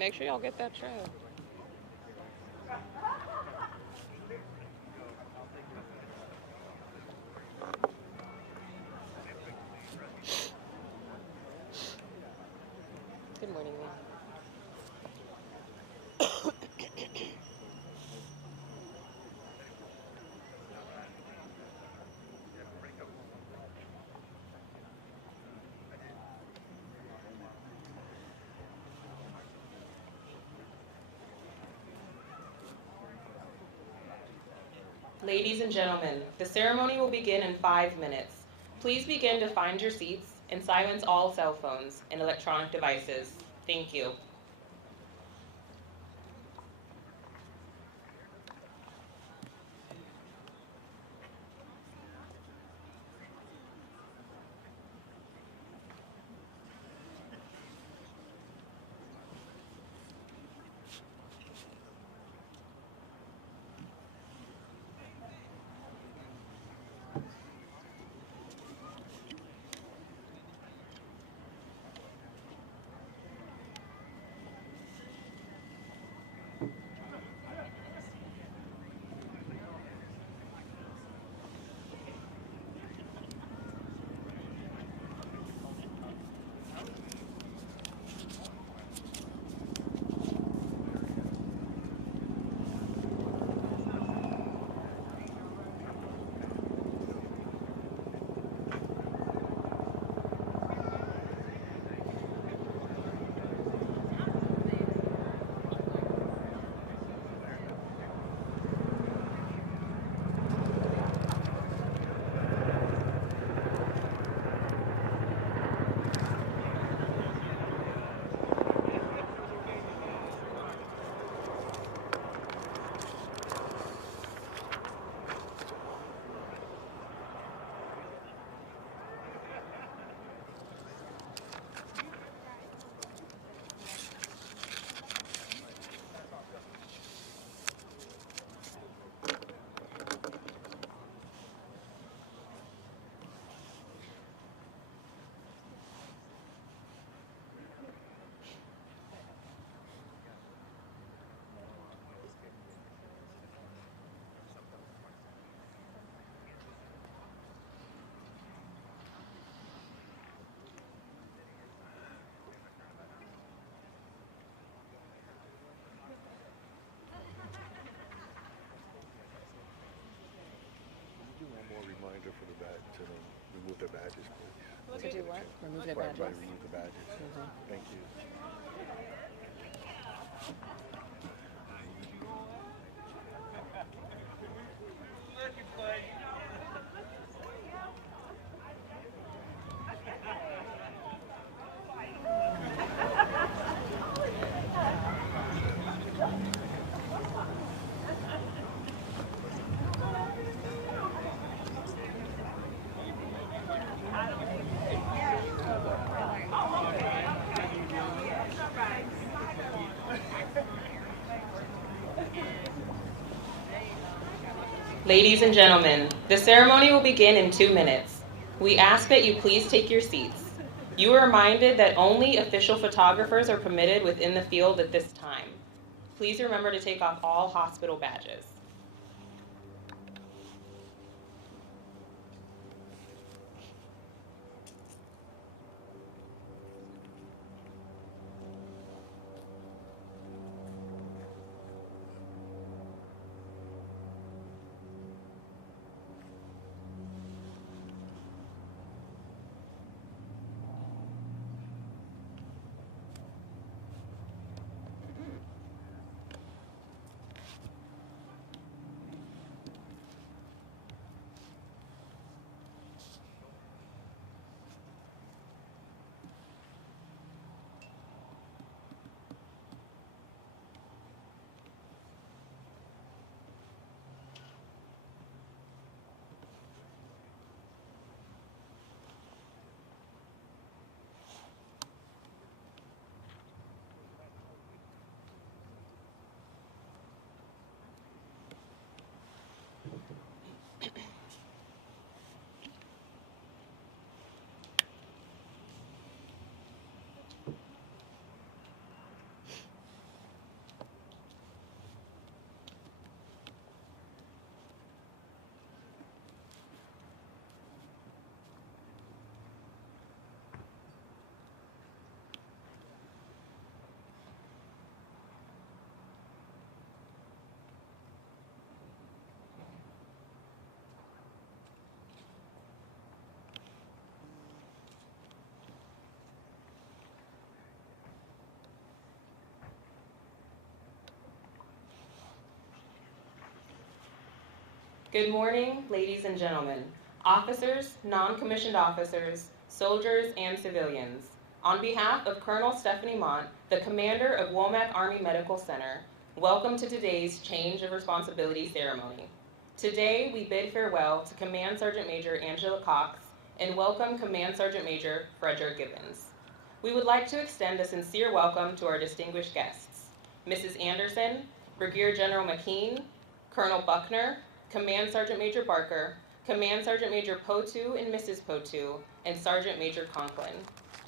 Make sure y'all get that tray. Good morning, ma'am. Ladies and gentlemen, the ceremony will begin in 5 minutes. Please begin to find your seats and silence all cell phones and electronic devices. Thank you. Do one more reminder for the badge to remove their badges, please. To do what? Remove their Right, badges? remove the badges. Thank you. Ladies and gentlemen, the ceremony will begin in 2 minutes. We ask that you please take your seats. You are reminded that only official photographers are permitted within the field at this time. Please remember to take off all hospital badges. Good morning, ladies and gentlemen, officers, non-commissioned officers, soldiers, and civilians. On behalf of Colonel Stephanie Mont, the commander of Womack Army Medical Center, welcome to today's Change of Responsibility ceremony. Today, we bid farewell to Command Sergeant Major Angela Cox and welcome Command Sergeant Major Fredrick Gibbons. We would like to extend a sincere welcome to our distinguished guests, Mrs. Anderson, Brigadier General McKean, Colonel Buckner, Command Sergeant Major Barker, Command Sergeant Major Potu and Mrs. Potu, and Sergeant Major Conklin,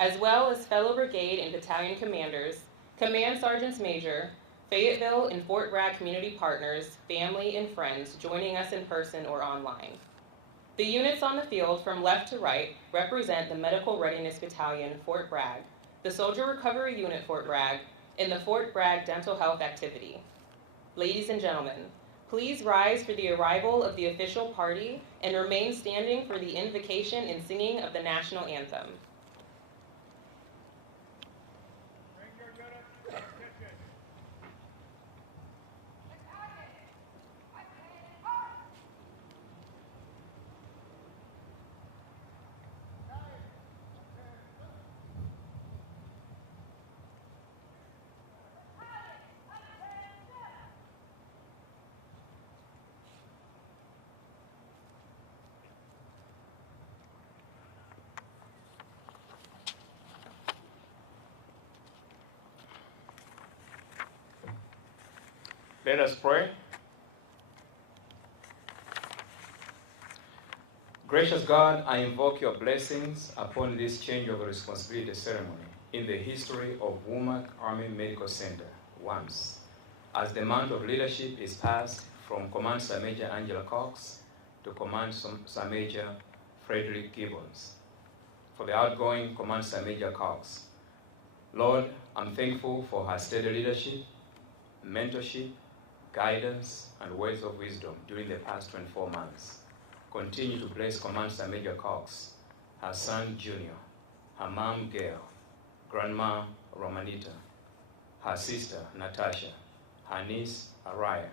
as well as fellow brigade and battalion commanders, Command Sergeants Major, Fayetteville and Fort Bragg community partners, family, and friends joining us in person or online. The units on the field from left to right represent the Medical Readiness Battalion, Fort Bragg, the Soldier Recovery Unit, Fort Bragg, and the Fort Bragg Dental Health Activity. Ladies and gentlemen, please rise for the arrival of the official party and remain standing for the invocation and singing of the national anthem. Let us pray. Gracious God, I invoke your blessings upon this change of responsibility ceremony in the history of Womack Army Medical Center, WAMS, as the mantle of leadership is passed from Command Sergeant Major Angela Cox to Command Sergeant Major Fredrick Gibbons. For the outgoing Command Sergeant Major Cox, Lord, I'm thankful for her steady leadership, mentorship, guidance, and words of wisdom during the past 24 months. Continue to bless Command Sergeant Major Cox, her son Junior, her mom Gail, grandma Romanita, her sister Natasha, her niece Araya,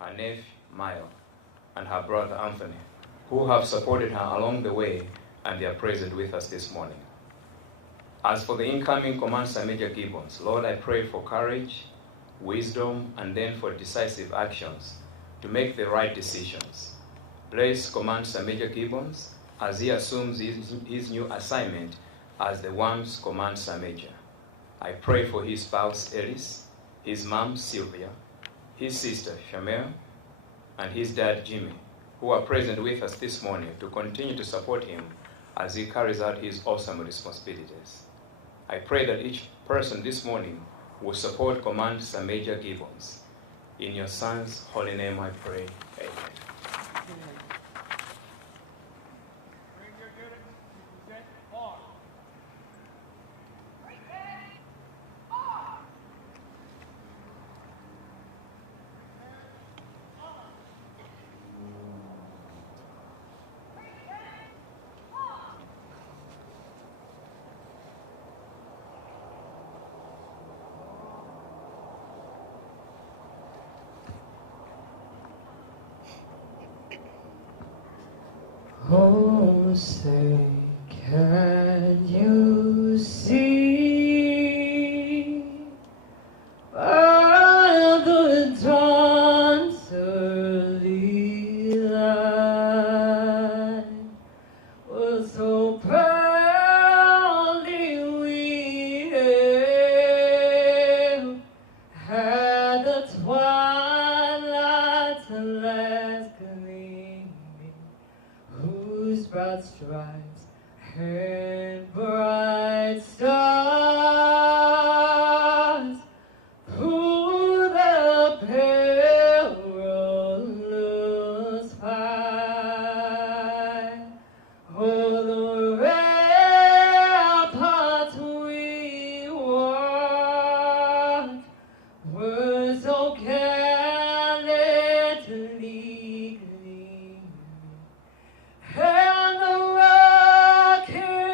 her nephew Mile, and her brother Anthony, who have supported her along the way and they are present with us this morning. As for the incoming Command Sergeant Major Gibbons, Lord, I pray for courage, wisdom, and then for decisive actions to make the right decisions. Bless Command Sergeant Major Gibbons as he assumes his new assignment as the WAMS Command Sergeant Major. I pray for his spouse Ellis, his mom Sylvia, his sister Shamel, and his dad Jimmy, who are present with us this morning to continue to support him as he carries out his awesome responsibilities. I pray that each person this morning will support Command Sergeant Major Gibbons. In your son's holy name I pray, amen. Oh, say, can you see by the dawn's early light was so proudly we hailed at the twilight's last gleaming, whose broad stripes and bright stars through the perilous fight. Oh, the ramparts we walked were so gallantly gleaming, and the rockets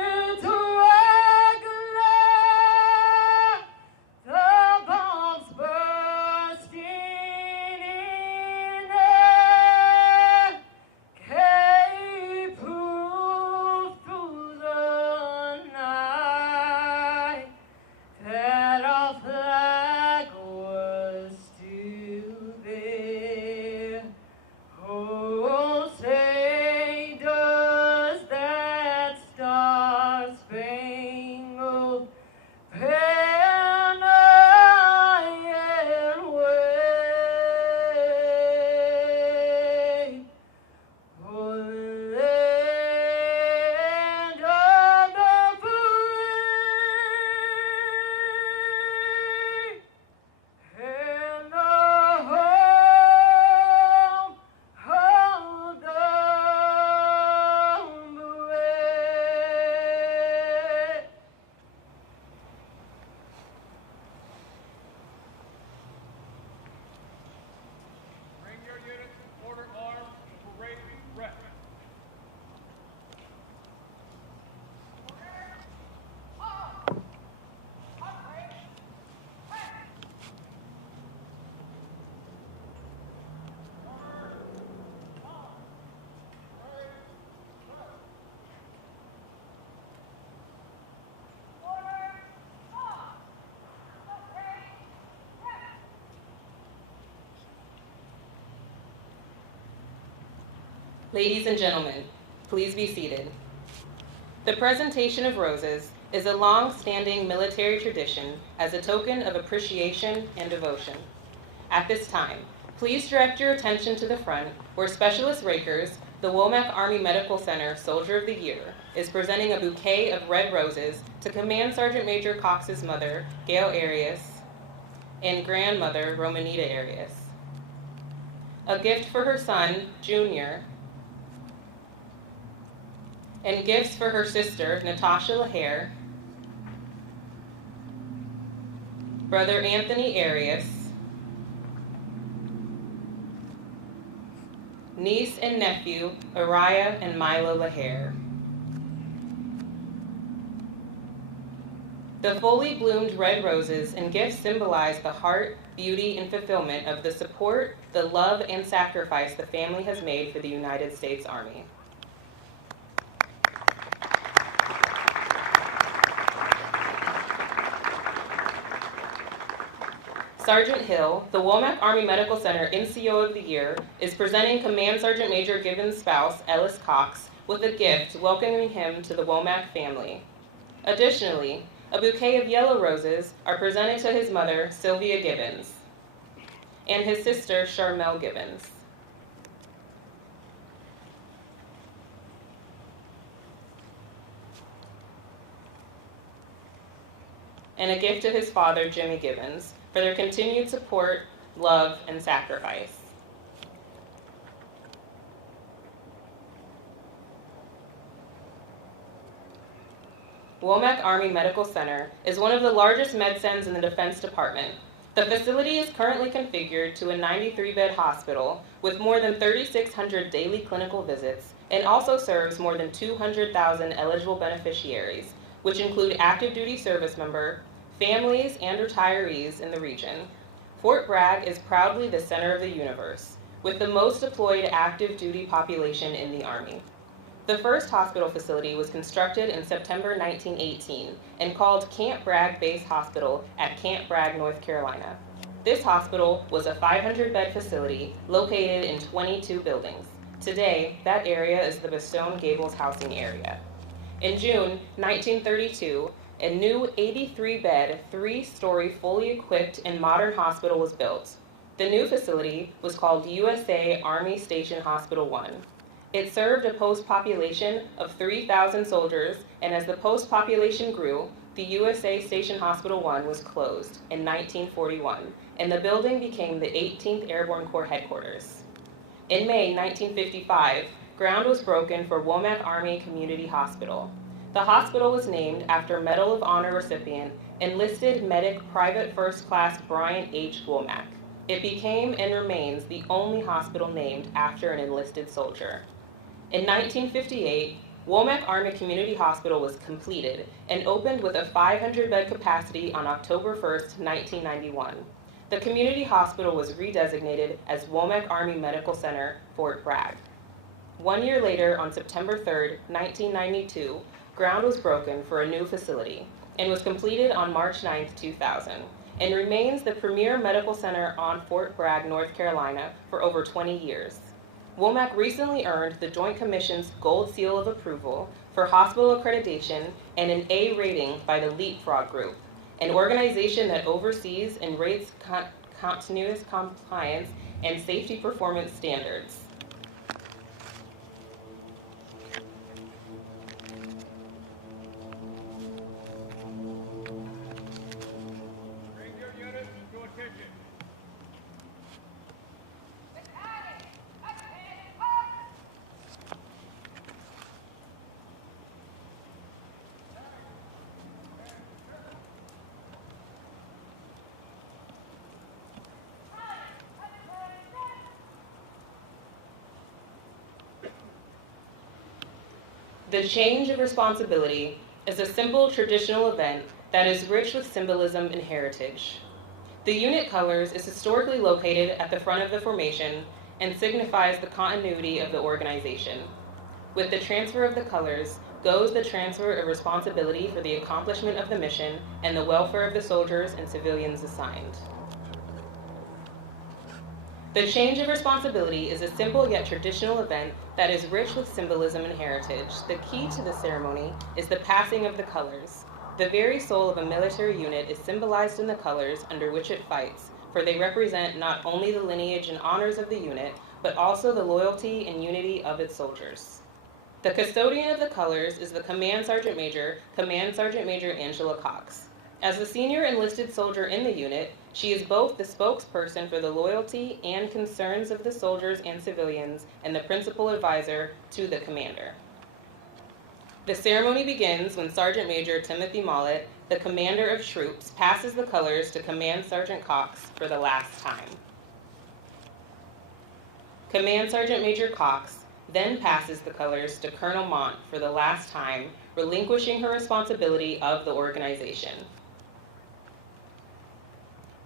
Ladies and gentlemen, please be seated. The presentation of roses is a long-standing military tradition as a token of appreciation and devotion. At this time, please direct your attention to the front where Specialist Rakers, the Womack Army Medical Center Soldier of the Year, is presenting a bouquet of red roses to Command Sergeant Major Cox's mother, Gail Arias, and grandmother, Romanita Arias. A gift for her son, Junior, and gifts for her sister, Natasha LaHare, brother Anthony Arias, niece and nephew, Araya and Milo LaHare. The fully bloomed red roses and gifts symbolize the heart, beauty, and fulfillment of the support, the love, and sacrifice the family has made for the United States Army. Sergeant Hill, the Womack Army Medical Center NCO of the Year, is presenting Command Sergeant Major Gibbons' spouse, Ellis Cox, with a gift welcoming him to the Womack family. Additionally, a bouquet of yellow roses are presented to his mother, Sylvia Gibbons, and his sister, Charmel Gibbons. And a gift to his father, Jimmy Gibbons, for their continued support, love, and sacrifice. Womack Army Medical Center is one of the largest med-centers in the Defense Department. The facility is currently configured to a 93-bed hospital with more than 3,600 daily clinical visits and also serves more than 200,000 eligible beneficiaries, which include active duty service members, families, and retirees in the region. Fort Bragg is proudly the center of the universe, with the most deployed active duty population in the Army. The first hospital facility was constructed in September 1918 and called Camp Bragg Base Hospital at Camp Bragg, North Carolina. This hospital was a 500-bed facility located in 22 buildings. Today, that area is the Bastogne Gables housing area. In June 1932, a new 83-bed, 3-story, fully equipped and modern hospital was built. The new facility was called USA Army Station Hospital 1. It served a post-population of 3,000 soldiers, and as the post-population grew, the USA Station Hospital 1 was closed in 1941, and the building became the 18th Airborne Corps headquarters. In May 1955, ground was broken for Womack Army Community Hospital. The hospital was named after Medal of Honor recipient, enlisted medic Private First Class Brian H. Womack. It became and remains the only hospital named after an enlisted soldier. In 1958, Womack Army Community Hospital was completed and opened with a 500-bed capacity on October 1st, 1991. The community hospital was redesignated as Womack Army Medical Center, Fort Bragg. 1 year later, on September 3rd, 1992, ground was broken for a new facility and was completed on March 9th, 2000, and remains the premier medical center on Fort Bragg, North Carolina for over 20 years. Womack recently earned the Joint Commission's Gold Seal of Approval for hospital accreditation and an A rating by the Leapfrog Group, an organization that oversees and rates continuous compliance and safety performance standards. The Change of Responsibility is a simple traditional event that is rich with symbolism and heritage. The unit colors is historically located at the front of the formation and signifies the continuity of the organization. With the transfer of the colors goes the transfer of responsibility for the accomplishment of the mission and the welfare of the soldiers and civilians assigned. The change of responsibility is a simple yet traditional event that is rich with symbolism and heritage. The key to the ceremony is the passing of the colors. The very soul of a military unit is symbolized in the colors under which it fights, for they represent not only the lineage and honors of the unit, but also the loyalty and unity of its soldiers. The custodian of the colors is the Command Sergeant Major Angela Cox. As the senior enlisted soldier in the unit, she is both the spokesperson for the loyalty and concerns of the soldiers and civilians and the principal advisor to the commander. The ceremony begins when Sergeant Major Timothy Mollett, the commander of troops, passes the colors to Command Sergeant Cox for the last time. Command Sergeant Major Cox then passes the colors to Colonel Mont for the last time, relinquishing her responsibility of the organization.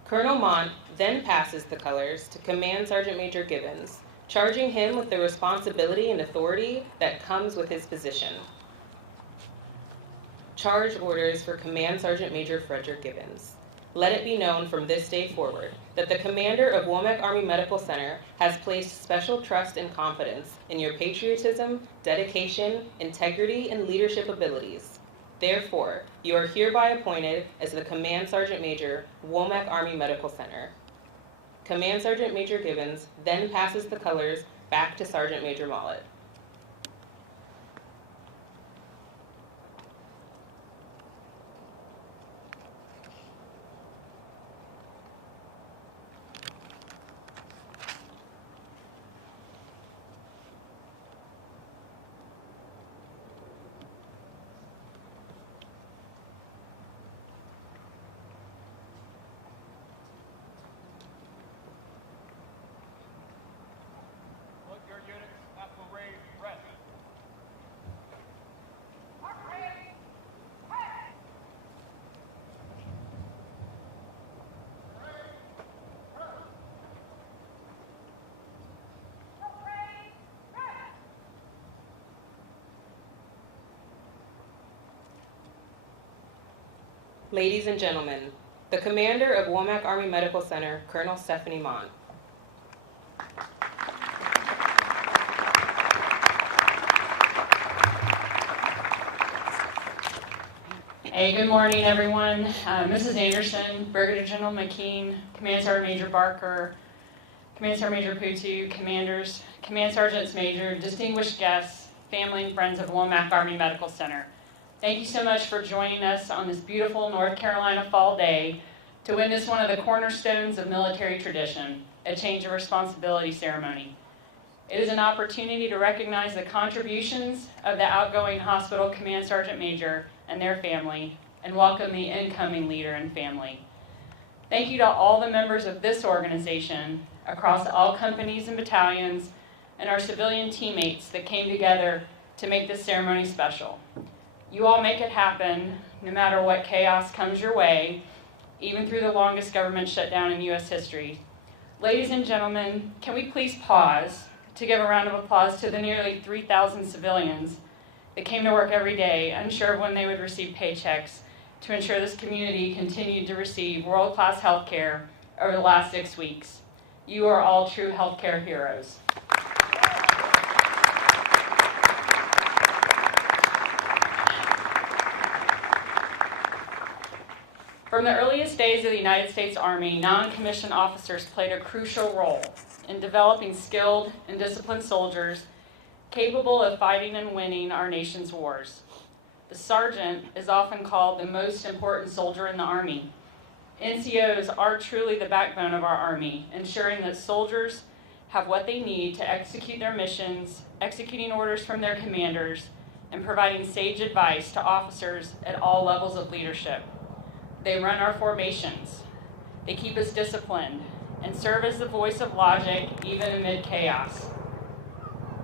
Colonel Mont then passes the colors to Command Sergeant Major Gibbons, charging him with the responsibility and authority that comes with his position. Charge orders for Command Sergeant Major Fredrick Gibbons. Let it be known from this day forward that the commander of Womack Army Medical Center has placed special trust and confidence in your patriotism, dedication, integrity, and leadership abilities. Therefore, you are hereby appointed as the Command Sergeant Major, Womack Army Medical Center. Command Sergeant Major Gibbons then passes the colors back to Sergeant Major Mollett. Ladies and gentlemen, the commander of Womack Army Medical Center, Colonel Stephanie Mont. Hey, good morning, everyone. Mrs. Anderson, Brigadier General McKean, Command Sergeant Major Barker, Command Sergeant Major Putu, Commanders, Command Sergeants Major, distinguished guests, family and friends of Womack Army Medical Center. Thank you so much for joining us on this beautiful North Carolina fall day to witness one of the cornerstones of military tradition, a change of responsibility ceremony. It is an opportunity to recognize the contributions of the outgoing hospital Command Sergeant Major and their family, and welcome the incoming leader and family. Thank you to all the members of this organization across all companies and battalions and our civilian teammates that came together to make this ceremony special. You all make it happen no matter what chaos comes your way, even through the longest government shutdown in U.S. history. Ladies and gentlemen, can we please pause to give a round of applause to the nearly 3,000 civilians that came to work every day, unsure of when they would receive paychecks, to ensure this community continued to receive world-class health care over the last 6 weeks. You are all true healthcare heroes. From the earliest days of the United States Army, non-commissioned officers played a crucial role in developing skilled and disciplined soldiers capable of fighting and winning our nation's wars. The sergeant is often called the most important soldier in the Army. NCOs are truly the backbone of our Army, ensuring that soldiers have what they need to execute their missions, executing orders from their commanders, and providing sage advice to officers at all levels of leadership. They run our formations. They keep us disciplined and serve as the voice of logic even amid chaos.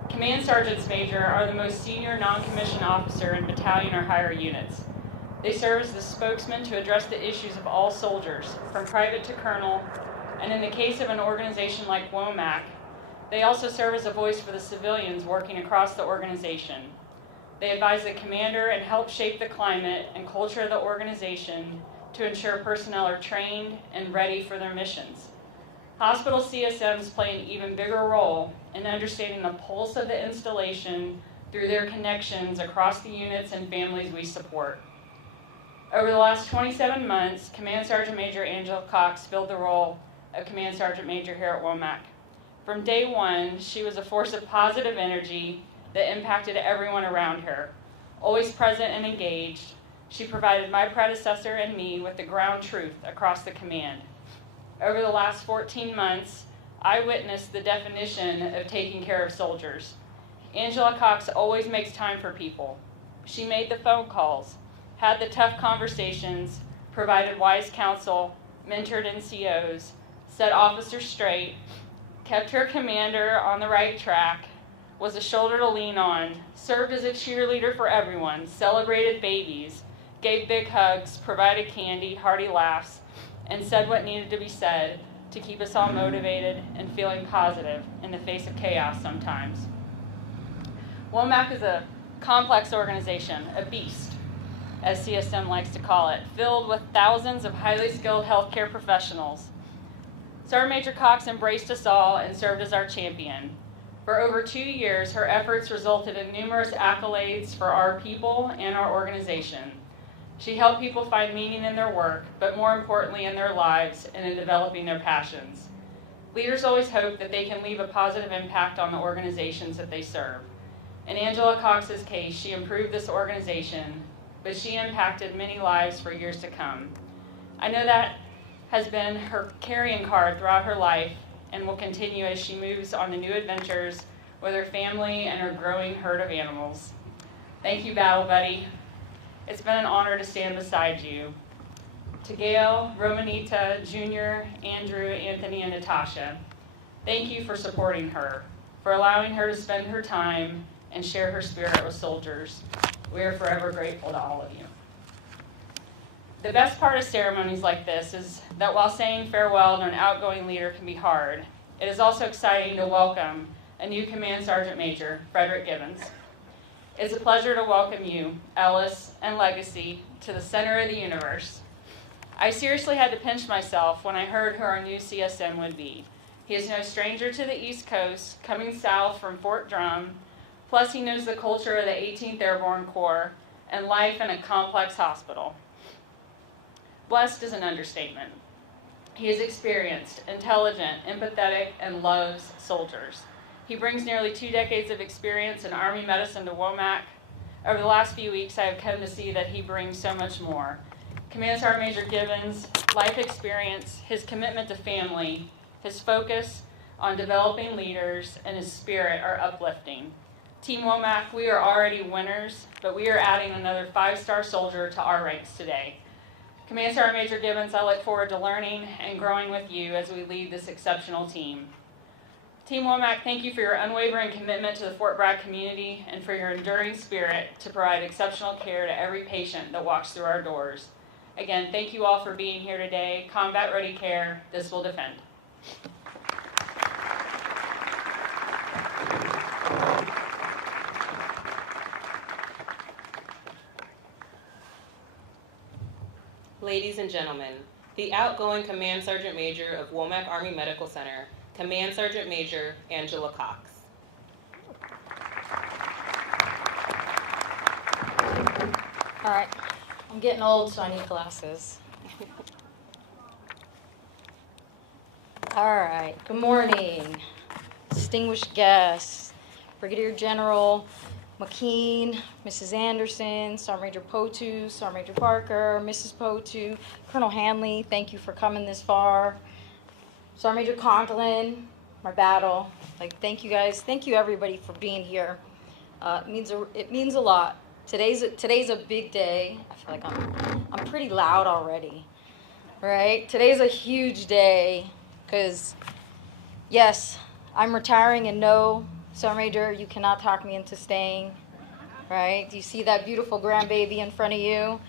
Command Sergeants Major are the most senior non-commissioned officer in battalion or higher units. They serve as the spokesman to address the issues of all soldiers, from private to colonel, and in the case of an organization like Womack, they also serve as a voice for the civilians working across the organization. They advise the commander and help shape the climate and culture of the organization to ensure personnel are trained and ready for their missions. Hospital CSMs play an even bigger role in understanding the pulse of the installation through their connections across the units and families we support. Over the last 27 months, Command Sergeant Major Angela Cox filled the role of Command Sergeant Major here at Womack. From day one, she was a force of positive energy that impacted everyone around her. Always present and engaged, she provided my predecessor and me with the ground truth across the command. Over the last 14 months, I witnessed the definition of taking care of soldiers. Angela Cox always makes time for people. She made the phone calls, had the tough conversations, provided wise counsel, mentored NCOs, set officers straight, kept her commander on the right track, was a shoulder to lean on, served as a cheerleader for everyone, celebrated babies, gave big hugs, provided candy, hearty laughs, and said what needed to be said to keep us all motivated and feeling positive in the face of chaos sometimes. Womack is a complex organization, a beast, as CSM likes to call it, filled with thousands of highly skilled healthcare professionals. Sergeant Major Cox embraced us all and served as our champion. For over 2 years, her efforts resulted in numerous accolades for our people and our organization. She helped people find meaning in their work, but more importantly in their lives and in developing their passions. Leaders always hope that they can leave a positive impact on the organizations that they serve. In Angela Cox's case, she improved this organization, but she impacted many lives for years to come. I know that has been her carrying card throughout her life and will continue as she moves on to new adventures with her family and her growing herd of animals. Thank you, Battle Buddy. It's been an honor to stand beside you. To Gail, Romanita, Junior, Andrew, Anthony, and Natasha, thank you for supporting her, for allowing her to spend her time and share her spirit with soldiers. We are forever grateful to all of you. The best part of ceremonies like this is that while saying farewell to an outgoing leader can be hard, it is also exciting to welcome a new Command Sergeant Major, Fredrick Gibbons. It's a pleasure to welcome you, Ellis, and Legacy to the center of the universe. I seriously had to pinch myself when I heard who our new CSM would be. He is no stranger to the East Coast, coming south from Fort Drum, plus he knows the culture of the 18th Airborne Corps and life in a complex hospital. Blessed is an understatement. He is experienced, intelligent, empathetic, and loves soldiers. He brings nearly 2 decades of experience in Army medicine to Womack. Over the last few weeks, I have come to see that he brings so much more. Command Sergeant Major Gibbons' life experience, his commitment to family, his focus on developing leaders, and his spirit are uplifting. Team Womack, we are already winners, but we are adding another 5-star soldier to our ranks today. Command Sergeant Major Gibbons, I look forward to learning and growing with you as we lead this exceptional team. Team Womack, thank you for your unwavering commitment to the Fort Bragg community and for your enduring spirit to provide exceptional care to every patient that walks through our doors. Again, thank you all for being here today. Combat ready care, this will defend. Ladies and gentlemen, the outgoing Command Sergeant Major of Womack Army Medical Center, Command Sergeant Major Angela Cox. All right, I'm getting old, so I need glasses. All right, good morning, distinguished guests, Brigadier General McKean, Mrs. Anderson, Sergeant Major Potu, Sergeant Major Barker, Mrs. Potu, Colonel Hanley, thank you for coming this far. Sergeant Major Conklin, my battle, thank you guys, thank you everybody for being here. It means a lot. Today's a big day. I feel like I'm pretty loud already, right? Today's a huge day because, yes, I'm retiring, and no, Sergeant Major, you cannot talk me into staying, right? Do you see that beautiful grandbaby in front of you?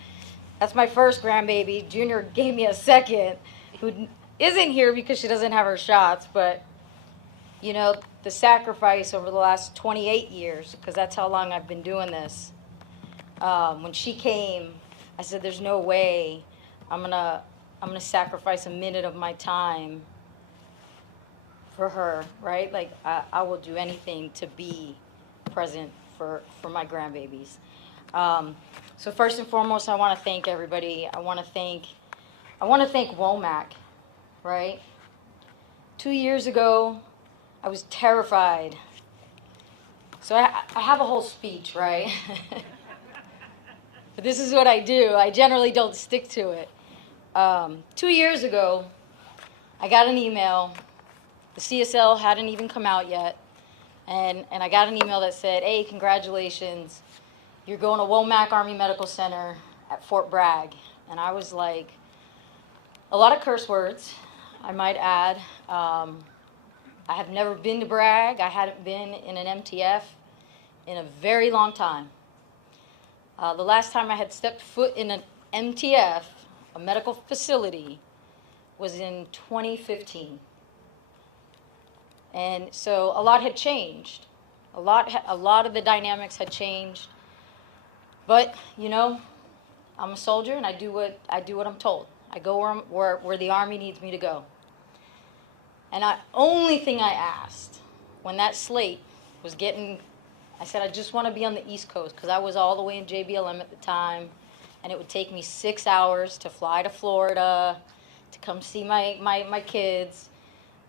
That's my first grandbaby. Junior gave me a second, who isn't here because she doesn't have her shots, but, you know, the sacrifice over the last 28 years, because that's how long I've been doing this. When she came, I said, there's no way I'm gonna sacrifice a minute of my time for her, right? Like, I will do anything to be present for my grandbabies. So first and foremost, I want to thank everybody. I want to thank Womack, right? 2 years ago, I was terrified. So I have a whole speech, right? But this is what I do. I generally don't stick to it. 2 years ago, I got an email. The CSL hadn't even come out yet. And I got an email that said, hey, congratulations. You're going to Womack Army Medical Center at Fort Bragg. And I was like, a lot of curse words, I might add. I have never been to Bragg. I hadn't been in an MTF in a very long time. The last time I had stepped foot in an MTF, a medical facility, was in 2015. And so a lot had changed. A lot of the dynamics had changed. But, you know, I'm a soldier and I do what I'm told. I go where the Army needs me to go. And the only thing I asked when that slate was getting, I said I just want to be on the East Coast because I was all the way in JBLM at the time, and it would take me 6 hours to fly to Florida to come see my kids.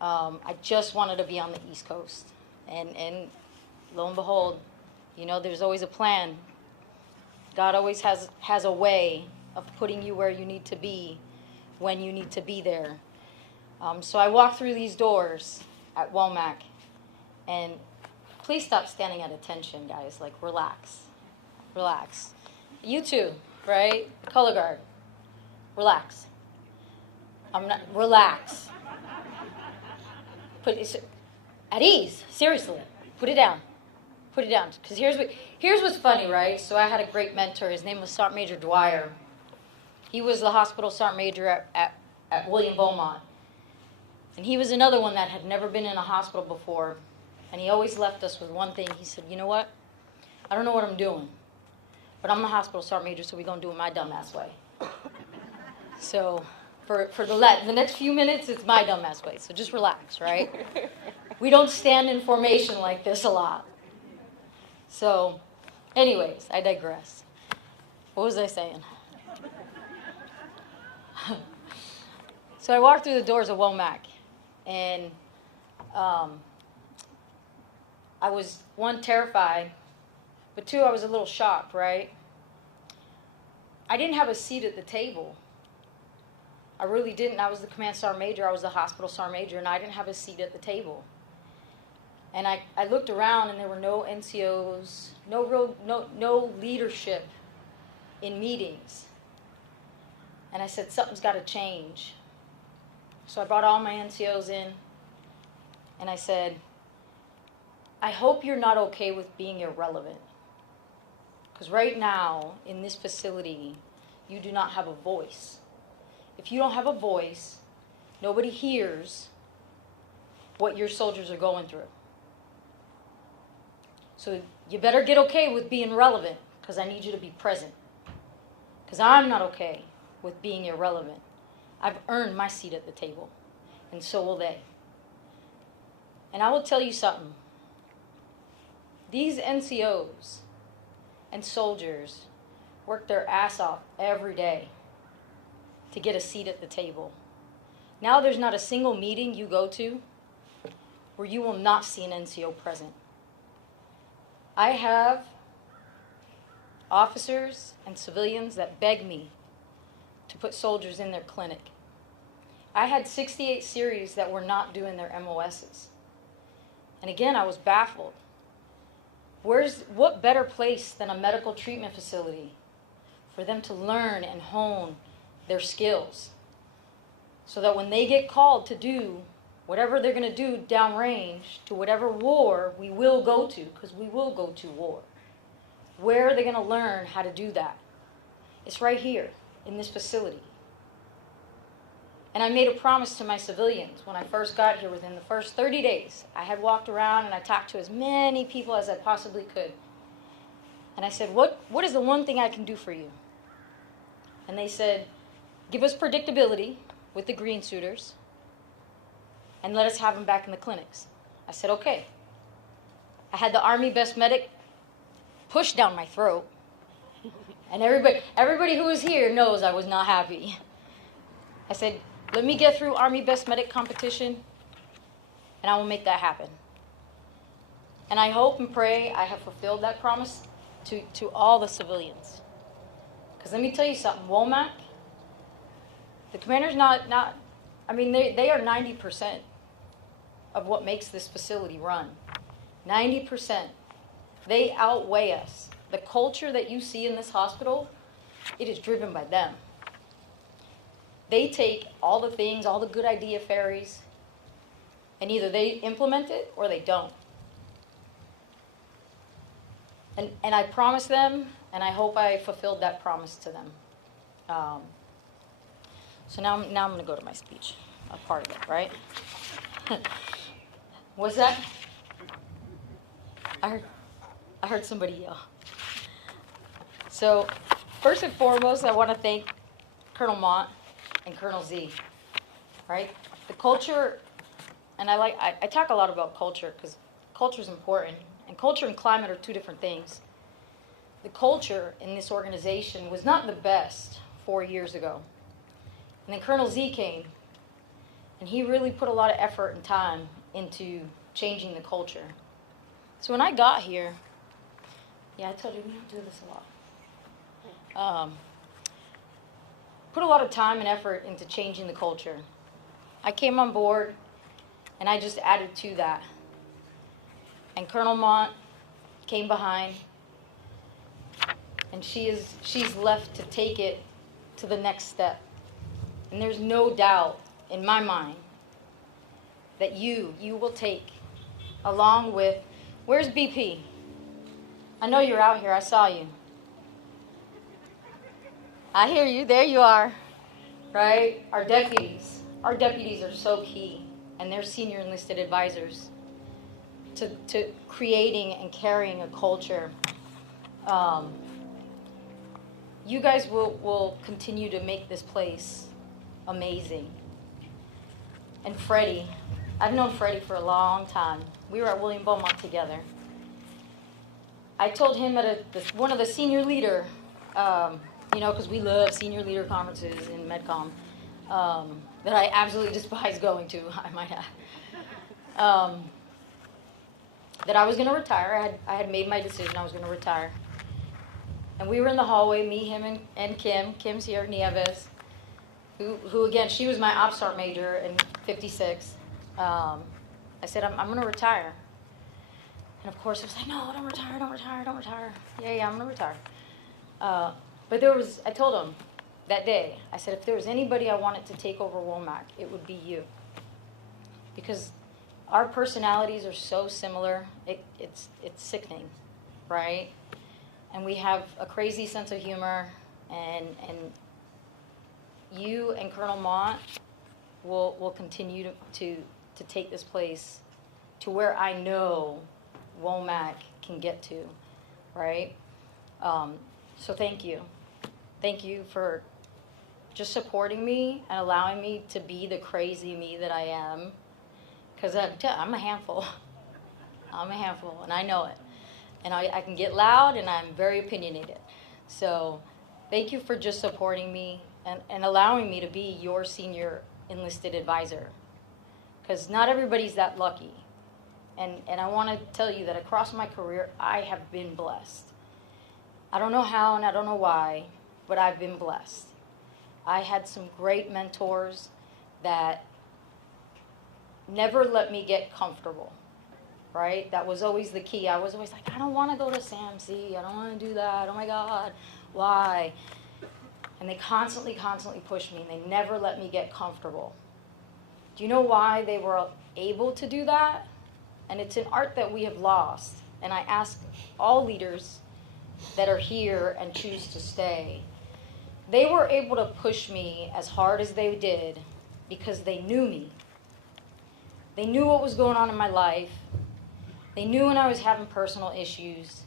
I just wanted to be on the East Coast. And lo and behold, you know, there's always a plan. God always has a way of putting you where you need to be when you need to be there. So I walked through these doors at Womack, and please stop standing at attention, guys. Like, relax. Relax. You too, right? Color guard. Relax. Relax. Put it at ease. Seriously. Put it down. Put it down. Because here's what's funny, right? So I had a great mentor. His name was Sergeant Major Dwyer. He was the hospital sergeant major at William Beaumont. And he was another one that had never been in a hospital before. And he always left us with one thing. He said, you know what? I don't know what I'm doing. But I'm the hospital sergeant major, so we're going to do it my dumbass way. So for the next few minutes, it's my dumbass way. So just relax, right? We don't stand in formation like this a lot. So anyways, I digress. What was I saying? So I walked through the doors of Womack, and I was, one, terrified, but two, I was a little shocked, right? I didn't have a seat at the table. I really didn't. I was the command sergeant major. I was the hospital sergeant major, and I didn't have a seat at the table. And I looked around, and there were no NCOs, no leadership in meetings. And I said, something's got to change. So I brought all my NCOs in, and I said, I hope you're not okay with being irrelevant. Because right now, in this facility, you do not have a voice. If you don't have a voice, nobody hears what your soldiers are going through. So you better get okay with being relevant, because I need you to be present. Because I'm not okay with being irrelevant. I've earned my seat at the table, and so will they. And I will tell you something. These NCOs and soldiers work their ass off every day to get a seat at the table. Now there's not a single meeting you go to where you will not see an NCO present. I have officers and civilians that beg me to put soldiers in their clinic. I had 68 series that were not doing their MOSs. And again, I was baffled. What better place than a medical treatment facility for them to learn and hone their skills so that when they get called to do whatever they're going to do downrange to whatever war we will go to, because we will go to war, where are they going to learn how to do that? It's right here in this facility. And I made a promise to my civilians when I first got here. Within the first 30 days, I had walked around and I talked to as many people as I possibly could. And I said, what is the one thing I can do for you? And they said, give us predictability with the green suiters and let us have them back in the clinics. I said, okay. I had the Army Best Medic pushed down my throat. And everybody who was here knows I was not happy. I said, let me get through Army Best Medic competition, and I will make that happen. And I hope and pray I have fulfilled that promise to all the civilians. Because let me tell you something, Womack, the commander's they are 90% of what makes this facility run. 90%. They outweigh us. The culture that you see in this hospital, it is driven by them. They take all the things, all the good idea fairies, and either they implement it or they don't. And I promised them, and I hope I fulfilled that promise to them. So now I'm going to go to my speech, a part of it, right? What's that? I heard somebody yell. So first and foremost, I want to thank Colonel Mott and Colonel Z, right? The culture, and I talk a lot about culture because culture is important, and culture and climate are two different things. The culture in this organization was not the best 4 years ago. And then Colonel Z came, and he really put a lot of effort and time into changing the culture. So when I got here, I told you we don't do this a lot. Put a lot of time and effort into changing the culture. I came on board, and I just added to that. And Colonel Mott came behind, and she's left to take it to the next step. And there's no doubt in my mind that you will take, along with, where's BP? I know you're out here, I saw you. I hear you, there you are, right? Our deputies are so key, and they're senior enlisted advisors to creating and carrying a culture. You guys will continue to make this place amazing. And Freddie, I've known Freddie for a long time. We were at William Beaumont together. I told him at one of the senior leader, because we love senior leader conferences in MedCom, that I absolutely despise going to, I might add. That I was going to retire. I had made my decision I was going to retire. And we were in the hallway, me, him, and Kim. Kim's here, Nieves, who again, she was my ops sergeant major in 56. I said, I'm going to retire. And of course, it was like, no, don't retire. Yeah, I'm going to retire. But I told him that day, I said, if there was anybody I wanted to take over Womack, it would be you. Because our personalities are so similar, it's sickening, right? And we have a crazy sense of humor, and you and Colonel Mott will continue to take this place to where I know Womack can get to, right? So thank you. Thank you for just supporting me and allowing me to be the crazy me that I am. Because I'm a handful. I'm a handful, and I know it. And I can get loud, and I'm very opinionated. So thank you for just supporting me and allowing me to be your senior enlisted advisor. Because not everybody's that lucky. And I want to tell you that across my career, I have been blessed. I don't know how and I don't know why, but I've been blessed. I had some great mentors that never let me get comfortable, right? That was always the key. I was always like, I don't want to go to SAMC. I don't want to do that. Oh my God, why? And they constantly pushed me, and they never let me get comfortable. Do you know why they were able to do that? And it's an art that we have lost. And I ask all leaders that are here and choose to stay. They were able to push me as hard as they did because they knew me. They knew what was going on in my life. They knew when I was having personal issues.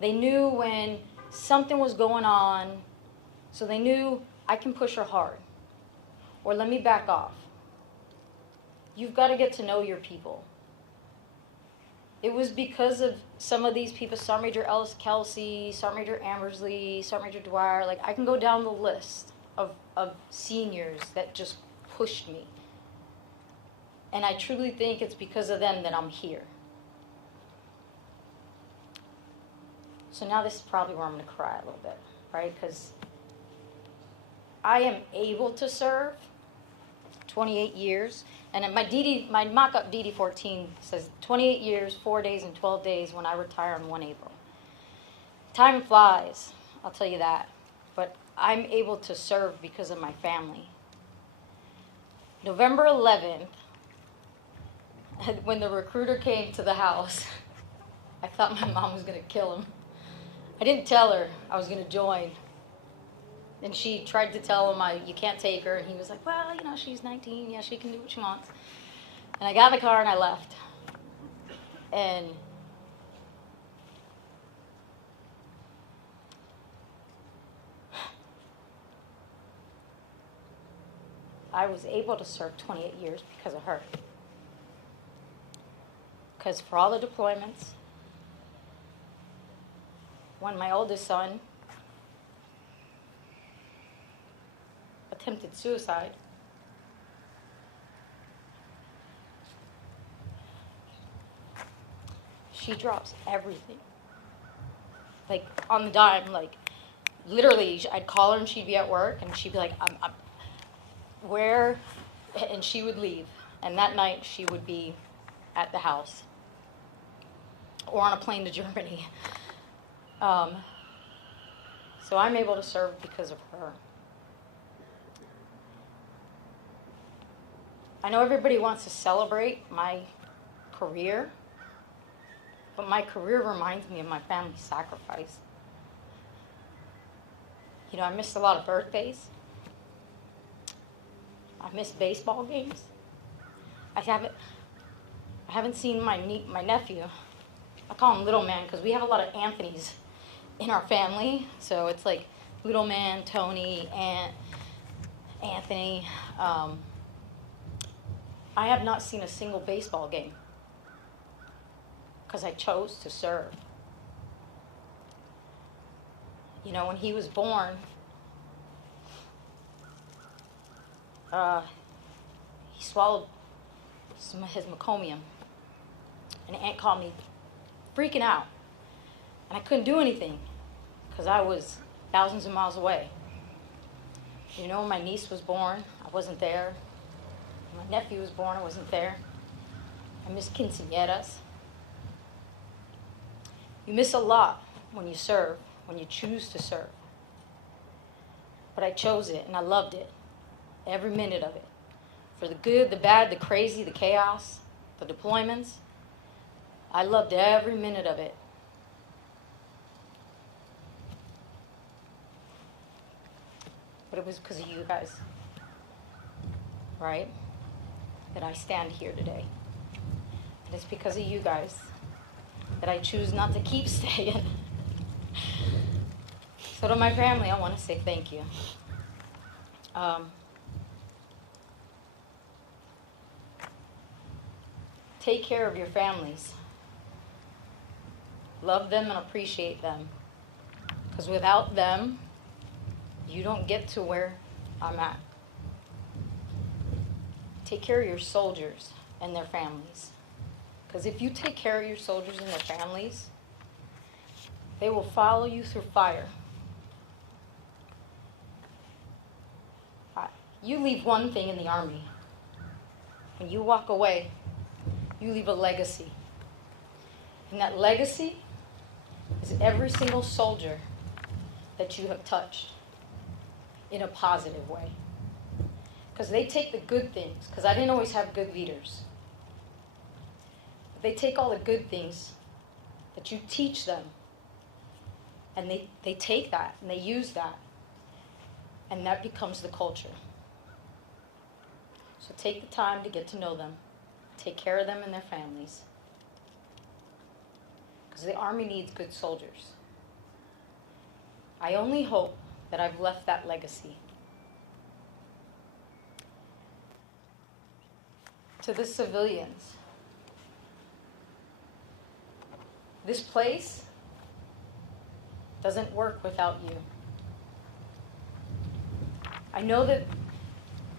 They knew when something was going on. So they knew I can push her hard. Or let me back off. you've got to get to know your people. It was because of some of these people, Sergeant Major Ellis Kelsey, Sergeant Major Ambersley, Sergeant Major Dwyer, like I can go down the list of seniors that just pushed me. And I truly think it's because of them that I'm here. So now this is probably where I'm going to cry a little bit, right? Because I am able to serve 28 years. And my mock-up DD-14 says 28 years, 4 days, and 12 days when I retire on 1 April. Time flies, I'll tell you that. But I'm able to serve because of my family. November 11th, when the recruiter came to the house, I thought my mom was going to kill him. I didn't tell her I was going to join. And she tried to tell him, you can't take her. And he was like, well, you know, she's 19. Yeah, she can do what she wants. And I got in the car and I left. And I was able to serve 28 years because of her. Because for all the deployments, when my oldest son attempted suicide, she drops everything. Like, on the dime, like, literally, I'd call her and she'd be at work and she'd be like, I'm where? And she would leave. And that night, she would be at the house or on a plane to Germany. So I'm able to serve because of her. I know everybody wants to celebrate my career, but my career reminds me of my family's sacrifice. You know, I missed a lot of birthdays. I missed baseball games. I haven't seen my nephew. I call him Little Man because we have a lot of Anthonys in our family. So it's like Little Man, Tony, Aunt, Anthony. I have not seen a single baseball game because I chose to serve. You know, when he was born, he swallowed his meconium. And Aunt called me freaking out. And I couldn't do anything because I was thousands of miles away. You know, when my niece was born, I wasn't there. When my nephew was born, I wasn't there. I missed quinceañeras. You miss a lot when you serve, when you choose to serve. But I chose it, and I loved it. Every minute of it. For the good, the bad, the crazy, the chaos, the deployments. I loved every minute of it. But it was because of you guys, right? That I stand here today. And it's because of you guys that I choose not to keep staying. So to my family, I want to say thank you. Take care of your families. Love them and appreciate them. Because without them, you don't get to where I'm at. Take care of your soldiers and their families. Because if you take care of your soldiers and their families, they will follow you through fire. You leave one thing in the Army. When you walk away, you leave a legacy. And that legacy is every single soldier that you have touched in a positive way. Because they take the good things, because I didn't always have good leaders. But they take all the good things that you teach them, and they take that, and they use that, and that becomes the culture. So take the time to get to know them. Take care of them and their families. Because the Army needs good soldiers. I only hope that I've left that legacy. to the civilians. This place doesn't work without you. I know that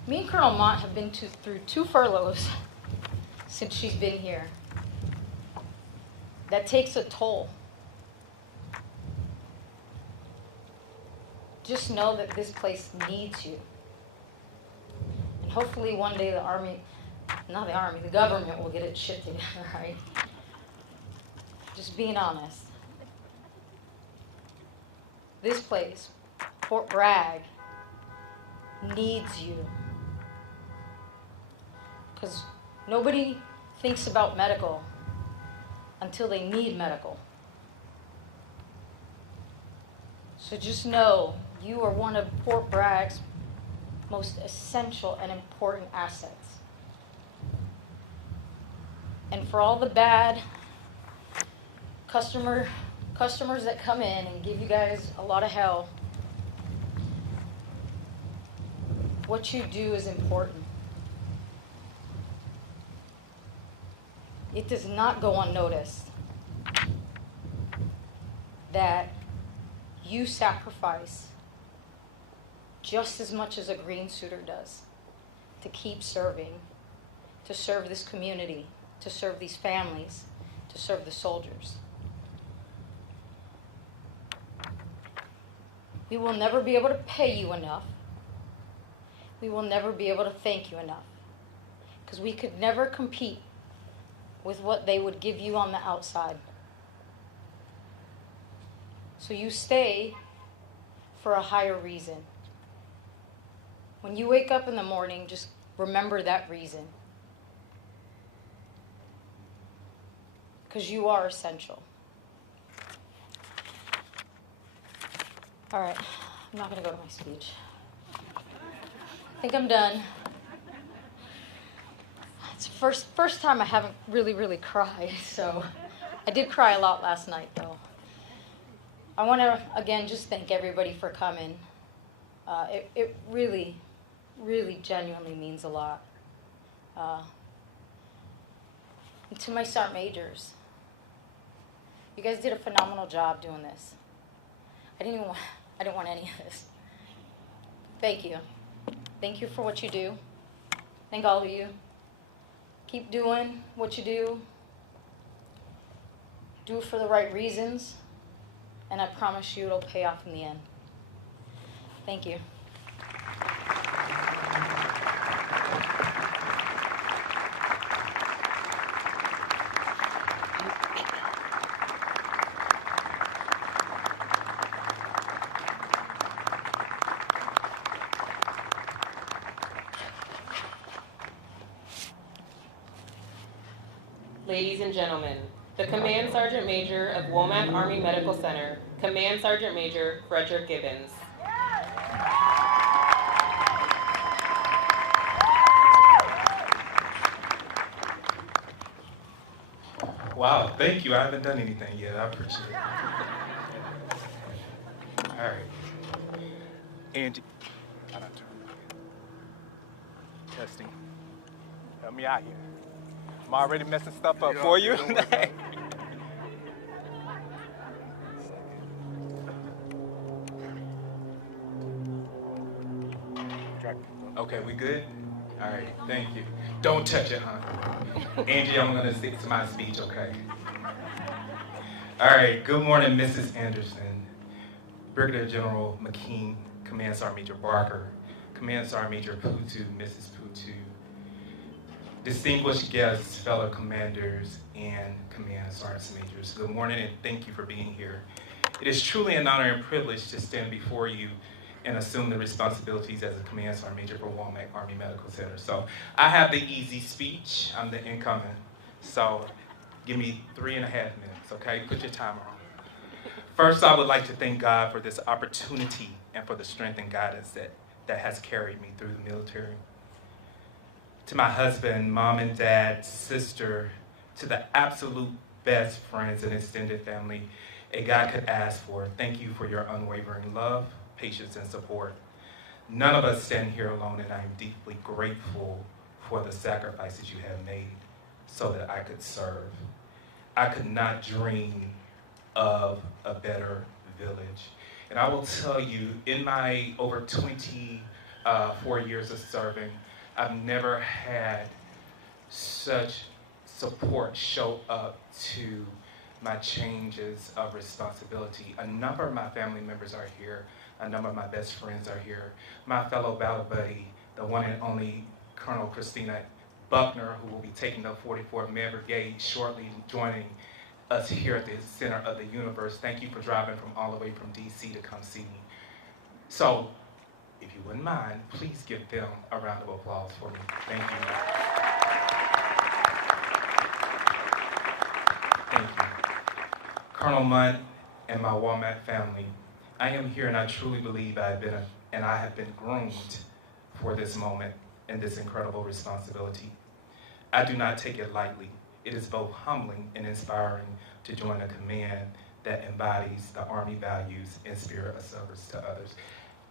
me and Colonel Mott have been through 2 furloughs since she's been here. That takes a toll. Just know that this place needs you. And hopefully one day the government will get its shit together, right? Just being honest. This place, Fort Bragg, needs you. Because nobody thinks about medical until they need medical. So just know you are one of Fort Bragg's most essential and important assets. And for all the bad customers that come in and give you guys a lot of hell, what you do is important. It does not go unnoticed that you sacrifice just as much as a green suitor does to keep serving, to serve this community, to serve these families, to serve the soldiers. We will never be able to pay you enough. We will never be able to thank you enough, because we could never compete with what they would give you on the outside. So you stay for a higher reason. When you wake up in the morning, just remember that reason. Because you are essential. All right, I'm not going to go to my speech. I think I'm done. It's the first time I haven't really cried, so I did cry a lot last night, though. I want to, again, just thank everybody for coming. It really genuinely means a lot. And to my Sergeant Majors, you guys did a phenomenal job doing this. I didn't want any of this. Thank you. Thank you for what you do. Thank all of you. Keep doing what you do. Do it for the right reasons. And I promise you it'll pay off in the end. Thank you. Ladies and gentlemen, the Command Sergeant Major of Womack Army Medical Center, Command Sergeant Major Fredrick Gibbons. Wow, thank you. I haven't done anything yet. I appreciate it. All right. Angie. Testing. Help me out here. I'm already messing stuff up for you. Okay, we good? All right, thank you. Don't touch it, huh? Angie, I'm gonna stick to my speech, okay? All right, good morning, Mrs. Anderson, Brigadier General McKean, Command Sergeant Major Barker, Command Sergeant Major Putu, Mrs. Putu, distinguished guests, fellow commanders, and Command Sergeant Majors. Good morning, and thank you for being here. It is truly an honor and privilege to stand before you and assume the responsibilities as a Command Sergeant Major for Womack Army Medical Center. So I have the easy speech. I'm the incoming. So give me 3.5 minutes, okay? Put your timer on. First, I would like to thank God for this opportunity and for the strength and guidance that has carried me through the military. To my husband, mom and dad, sister, to the absolute best friends and extended family a God could ask for, thank you for your unwavering love, patience, and support. None of us stand here alone, and I am deeply grateful for the sacrifices you have made so that I could serve. I could not dream of a better village. And I will tell you, in my over 24 years of serving, I've never had such support show up to my changes of responsibility. A number of my family members are here. A number of my best friends are here. My fellow battle buddy, the one and only Colonel Christina Buckner, who will be taking the 44th Med Brigade shortly, joining us here at the center of the universe. Thank you for driving from all the way from DC to come see me. So, if you wouldn't mind, please give them a round of applause for me. Thank you. Thank you. Colonel Munn and my Womack family, I am here and I truly believe I have been groomed for this moment and this incredible responsibility. I do not take it lightly. It is both humbling and inspiring to join a command that embodies the Army values and spirit of service to others.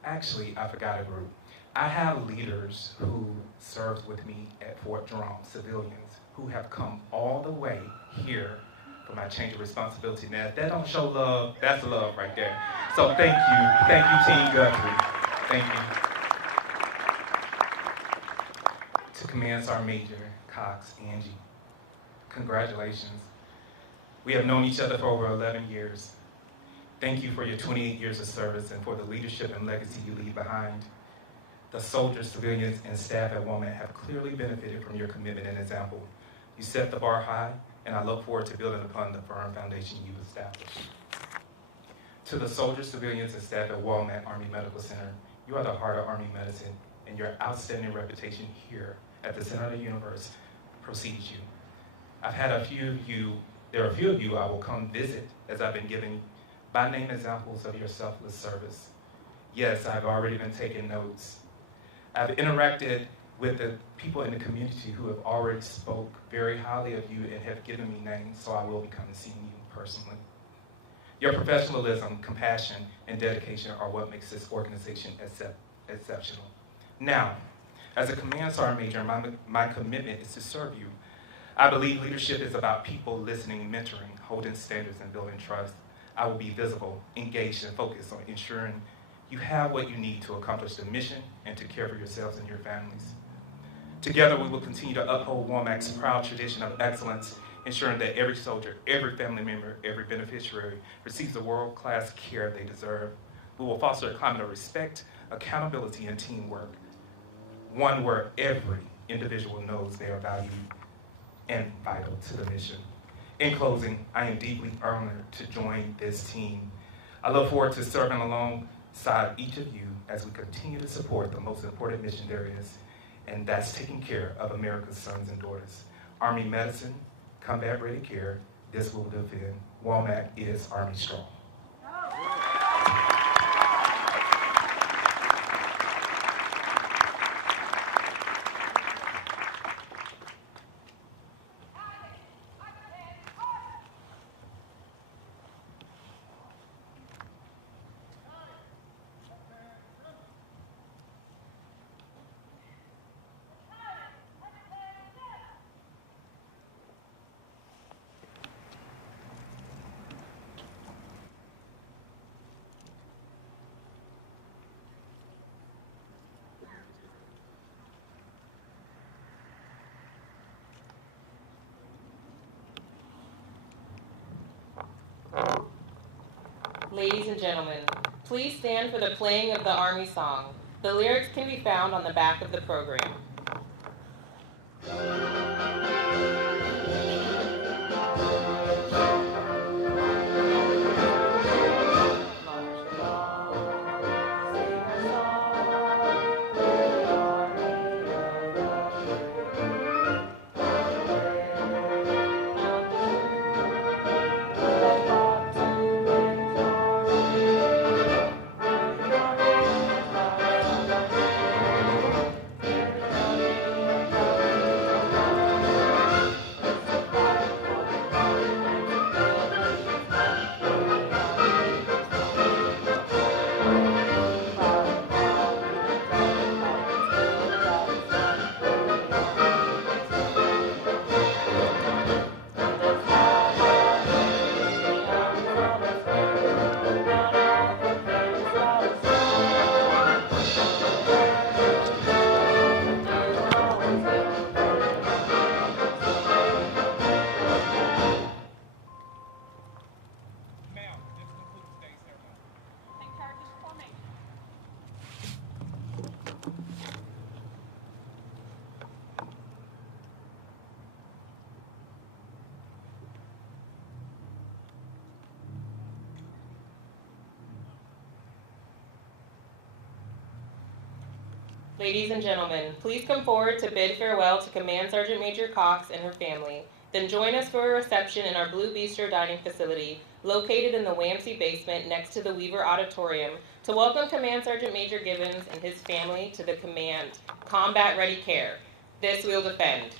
Actually, I forgot a group. I have leaders who served with me at Fort Drum, civilians, who have come all the way here for my change of responsibility. Now, if that don't show love, that's love right there. So thank you, Team Guthrie. Thank you. To Command Sergeant Major Cox, Angie, congratulations. We have known each other for over 11 years. Thank you for your 28 years of service and for the leadership and legacy you leave behind. The soldiers, civilians, and staff at Womack have clearly benefited from your commitment and example. You set the bar high, and I look forward to building upon the firm foundation you've established. To the soldiers, civilians, and staff at Womack Army Medical Center, you are the heart of Army medicine, and your outstanding reputation here at the center of the universe precedes you. There are a few of you I will come visit as I've been giving by name examples of your selfless service. Yes, I've already been taking notes. I've interacted with the people in the community who have already spoke very highly of you and have given me names, so I will be coming seeing you personally. Your professionalism, compassion, and dedication are what makes this organization exceptional. Now, as a Command Sergeant Major, my commitment is to serve you. I believe leadership is about people listening, mentoring, holding standards, and building trust. I will be visible, engaged, and focused on ensuring you have what you need to accomplish the mission and to care for yourselves and your families. Together, we will continue to uphold Womack's proud tradition of excellence, ensuring that every soldier, every family member, every beneficiary receives the world-class care they deserve. We will foster a climate of respect, accountability, and teamwork, one where every individual knows they are valued and vital to the mission. In closing, I am deeply honored to join this team. I look forward to serving alongside each of you as we continue to support the most important mission there is, and that's taking care of America's sons and daughters. Army medicine, combat-ready care, this will defend. Womack is Army strong. Ladies and gentlemen, please stand for the playing of the Army song. The lyrics can be found on the back of the program. Ladies and gentlemen, please come forward to bid farewell to Command Sergeant Major Cox and her family. Then join us for a reception in our Blue Bistro dining facility, located in the WAMC basement next to the Weaver Auditorium, to welcome Command Sergeant Major Gibbons and his family to the Command Combat Ready Care. This we'll defend.